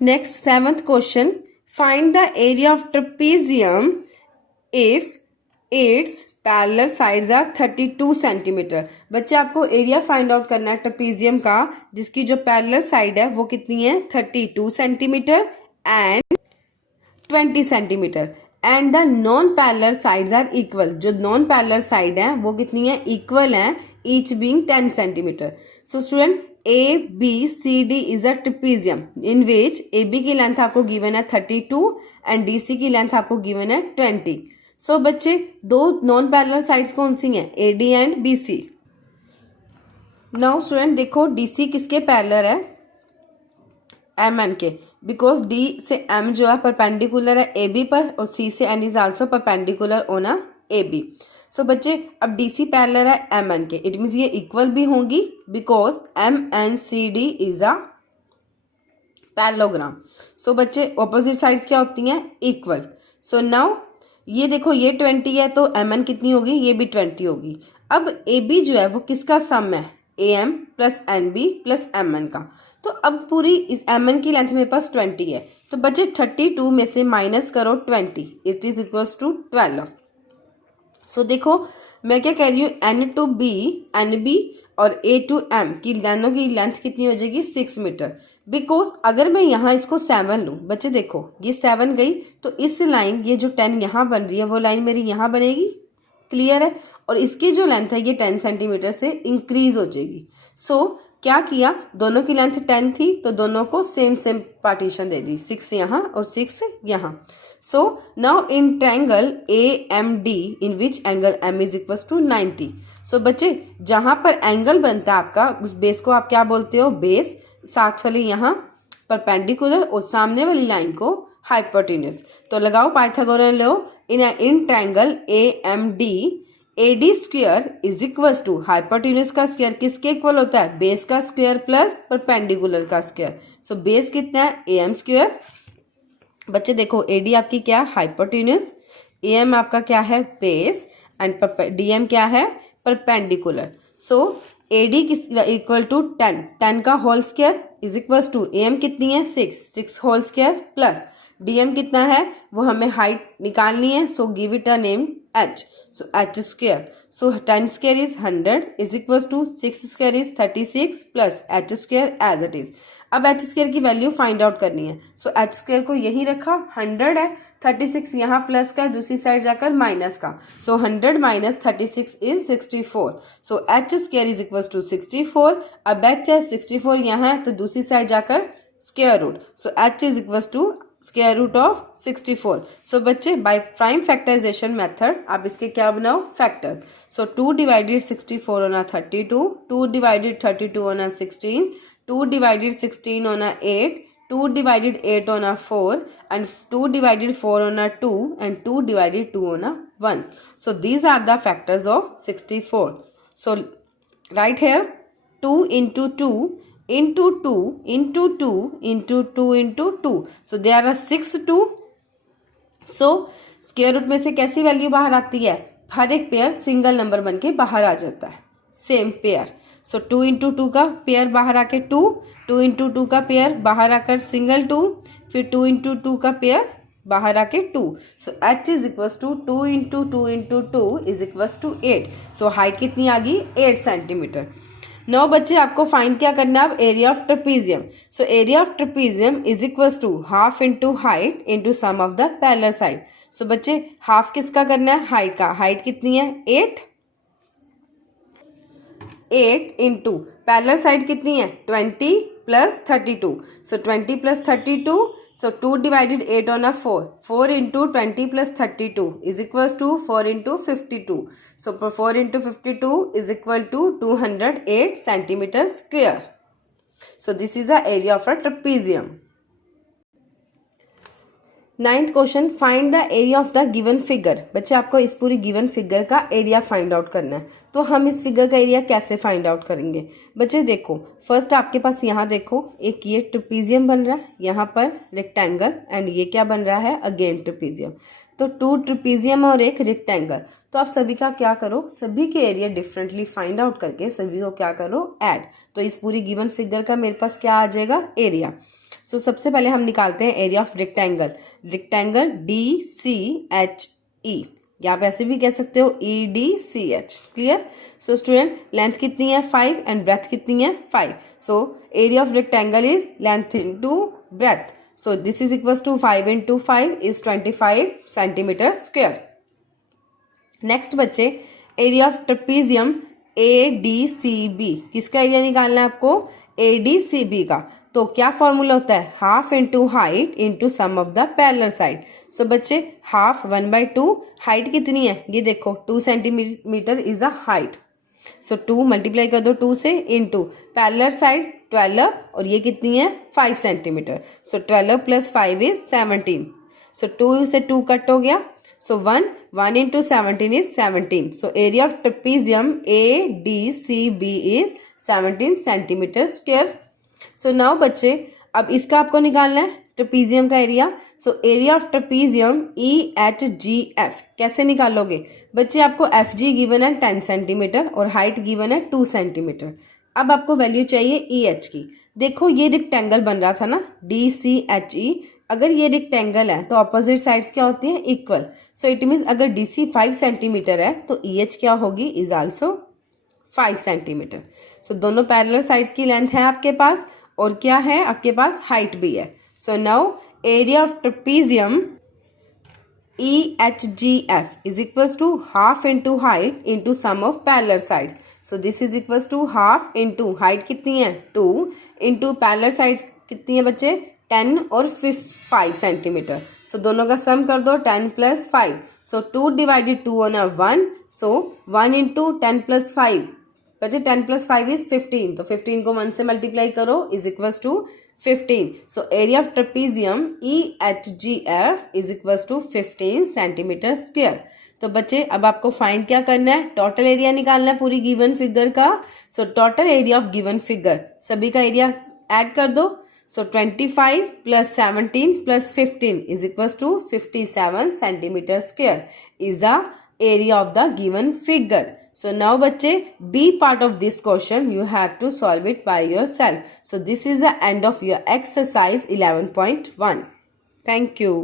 Next 7th question, find the area of trapezium if its parallel sides are 32 centimetre. बच्चे आपको area find out करना है trapezium का जिसकी जो पैरेलल साइड है वो कितनी है 32 centimetre and 20 centimetre and the non parallel sides are equal. जो नॉन पैरेलल साइड है वो कितनी है इक्वल है, each being 10 centimetre. So student ABCD is a trapezium in which AB की लेंथ आपको गिवन है 32 एंड DC की लेंथ आपको गिवन है 20। सो बच्चे दो नॉन पैरेलल साइड्स कौन सी हैं AD and BC। Now student देखो DC किसके पैरेलल है MN के, बिकॉज D से M जो है परपेंडिकुलर है AB पर और C से N is also perpendicular on a AB। So बच्चे अब DC पैरेलल है MN के, इट मीन्स ये इक्वल भी होंगी because MNCD is a parallelogram. So बच्चे ऑपोजिट साइड्स क्या होती हैं इक्वल। सो नाउ ये देखो ये 20 है तो MN कितनी होगी, ये भी 20 होगी। अब AB जो है वो किसका सम है AM plus NB plus MN का। तो अब पूरी इस MN की लेंथ मेरे पास 20 है तो बच्चे 32 में से माइनस करो 20, इट इज इक्वल्स टू 12। सो देखो मैं क्या कह रही हूँ N टू B NB और A टू M की दोनों की लेंथ कितनी हो जाएगी 6 मीटर। बिकॉज अगर मैं यहाँ इसको 7 लूँ, बच्चे देखो ये 7 गई तो इस लाइन ये जो 10 यहाँ बन रही है वो लाइन मेरी यहाँ बनेगी, क्लियर है, और इसकी जो लेंथ है ये 10 सेंटीमीटर से इंक्रीज हो जाएगी। सो क्या किया, दोनों की लेंथ 10 थी तो दोनों को सेम सेम पार्टीशन दे दी, 6 यहाँ और 6 यहाँ। So now in triangle AMD in which angle M is equal to 90। So बच्चे जहां पर एंगल बनता है आपका उस बेस को आप क्या बोलते हो बेस, साथ वाली यहाँ परपेंडिकुलर और सामने वाली लाइन को हाइपोटेन्यूज। तो लगाओ Pythagoras law in triangle AMD AD square is equal to hypotenuse का स्क्वायर किसके इक्वल होता है बेस का स्क्वायर प्लस परपेंडिकुलर का स्क्वायर। सो बेस कितना है AM स्क्वायर। बच्चे देखो AD आपकी क्या है हाइपोटेन्यूज, AM आपका क्या है बेस एंड DM क्या है परपेंडिकुलर। सो AD किस इक्वल टू 10 का whole square is equal to AM कितनी है 6 होल स्क्वायर प्लस DM कितना है वो हमें हाइट निकालनी है। So give it a name H। So H square, so 10 square is 100 is equal to 6 square is 36 plus H square as it is. अब H square की वैल्यू फाइंड आउट करनी है। सो H स्क्वायर को यही रखा, 100 है 36 यहाँ प्लस का दूसरी साइड जाकर माइनस का। So 100 minus 36 is 64। So H square is equal to 64। अब H है 64 यहाँ है तो दूसरी साइड जाकर square root. So H is equal to square root of 64। So बच्चे बाय प्राइम फैक्टराइजेशन मेथड आप इसके क्या बनाओ factor. So 2 divided 64 on 32, 2 divided 32 on 16, 2 divided 16 on a 8, 2 divided 8 on a 4 and 2 divided 4 on a 2 and 2 divided 2 on a 1. So these are the factors of 64. So right here 2 into 2 into 2 into 2 into 2 into 2. So there are 6 2. So square root में से कैसी value बाहर आती है, हर एक pair single number बन के बाहर आ जाता है, सेम पेयर। सो 2 इंटू 2 का पेयर बाहर आके 2, 2 इंटू 2 का पेयर बाहर आकर सिंगल 2, फिर 2 इंटू 2 का पेयर बाहर आके 2। So H is equal to 2 into 2 into 2 is equal to 8। So height कितनी आ गई 8 सेंटीमीटर। नौ बच्चे आपको फाइंड क्या करना है अब area of trapezium. So area of trapezium is equal to half into height into sum of the parallel side. So बच्चे हाफ किसका करना है हाइट का, हाइट कितनी है 8 इंटू पैरेलल साइड कितनी है 20 plus 32। So 20 plus 32, so 2 divided 8 on 4, 4 into 20 plus 32 is equal to 4 into 52। So 4 into 52 is equal to 208 centimetre square. So this is the area of a trapezium. 9th question, find the area of the given figure. बच्चे आपको इस पूरी given figure का area find out करना है। तो हम इस फिगर का एरिया कैसे फाइंड आउट करेंगे। बच्चे देखो फर्स्ट आपके पास यहाँ देखो एक ये ट्रेपेजियम बन रहा है, यहाँ पर रेक्टेंगल एंड ये क्या बन रहा है अगेन ट्रेपेजियम। तो 2 ट्रिपीजियम और एक रेक्टेंगल। तो आप सभी का क्या करो, सभी के एरिया डिफरेंटली फाइंड आउट करके सभी को क्या करो, ऐड। तो इस पूरी गिवन फिगर का मेरे पास क्या आ जाएगा, एरिया। सो सबसे पहले हम निकालते हैं area of rectangle. Rectangle DCHE, यहाँ पे ऐसे भी कह सकते हो EDCH। Clear. So student length कितनी है 5 एंड ब्रेथ कितनी है 5। सो area of rectangle is length into breadth. So this is equals to 5 into 5 is 25 centimeter square. Next बच्चे एरिया ऑफ ट्रेपीजियम ADCB, किसका एरिया निकालना है आपको, ADCB का। तो क्या फॉर्मूला होता है, half into height into sum of the parallel side. So बच्चे हाफ 1/2, हाइट कितनी है ये देखो 2 centimetre is a height. So 2 multiply कर दो 2 से इंटू पैरेलल साइड 12 और ये कितनी है 5 सेंटीमीटर। So 12 + 5 is 17। सो 2 से 2 कट हो गया। सो 1 into 17 is 17। So area of trapezium ADCB is 17 centimetre square. So now बच्चे अब इसका आपको निकालना है ट्रेपीजियम का area. So area of trapezium EHGF कैसे निकालोगे बच्चे, आपको FG गिवन है 10 सेंटीमीटर और हाइट गिवन है 2 सेंटीमीटर। अब आपको वैल्यू चाहिए EH की। देखो ये रेक्टेंगल बन रहा था ना DCHE, अगर ये रेक्टेंगल है तो ऑपोजिट साइड्स क्या होती हैं, इक्वल। सो इट मीन्स अगर DC 5 सेंटीमीटर है तो EH क्या होगी, इज आल्सो 5 सेंटीमीटर। सो दोनों पैरेलल साइड्स की लेंथ है आपके पास और क्या है आपके पास, हाइट भी है। So now area of trapezium EHGF is equals to half into height into sum of parallel sides. So this is equals to half into height कितनी है 2 into parallel sides कितनी है बच्चे 10 और 5 सेंटीमीटर। सो दोनों का सम कर दो 10 + 5। सो 2 डिवाइडेड 2 on 1। सो 1 into 10 + 5 बच्चे 10 + 5 इज 15। तो 15 को 1 से मल्टीप्लाई करो is equals to 15। So area of trapezium EHGF is equals to 15 centimetre square. तो बच्चे अब आपको फाइंड क्या करना है, टोटल एरिया निकालना है पूरी गिवन फिगर का। So total area of given figure सभी का एरिया ऐड कर दो। So 25 + 17 + 15 is equals to 57 centimetre square is the area of the given figure. So now बच्चे B part of this question you have to solve it by yourself. So this is the end of your exercise 11.1. Thank you.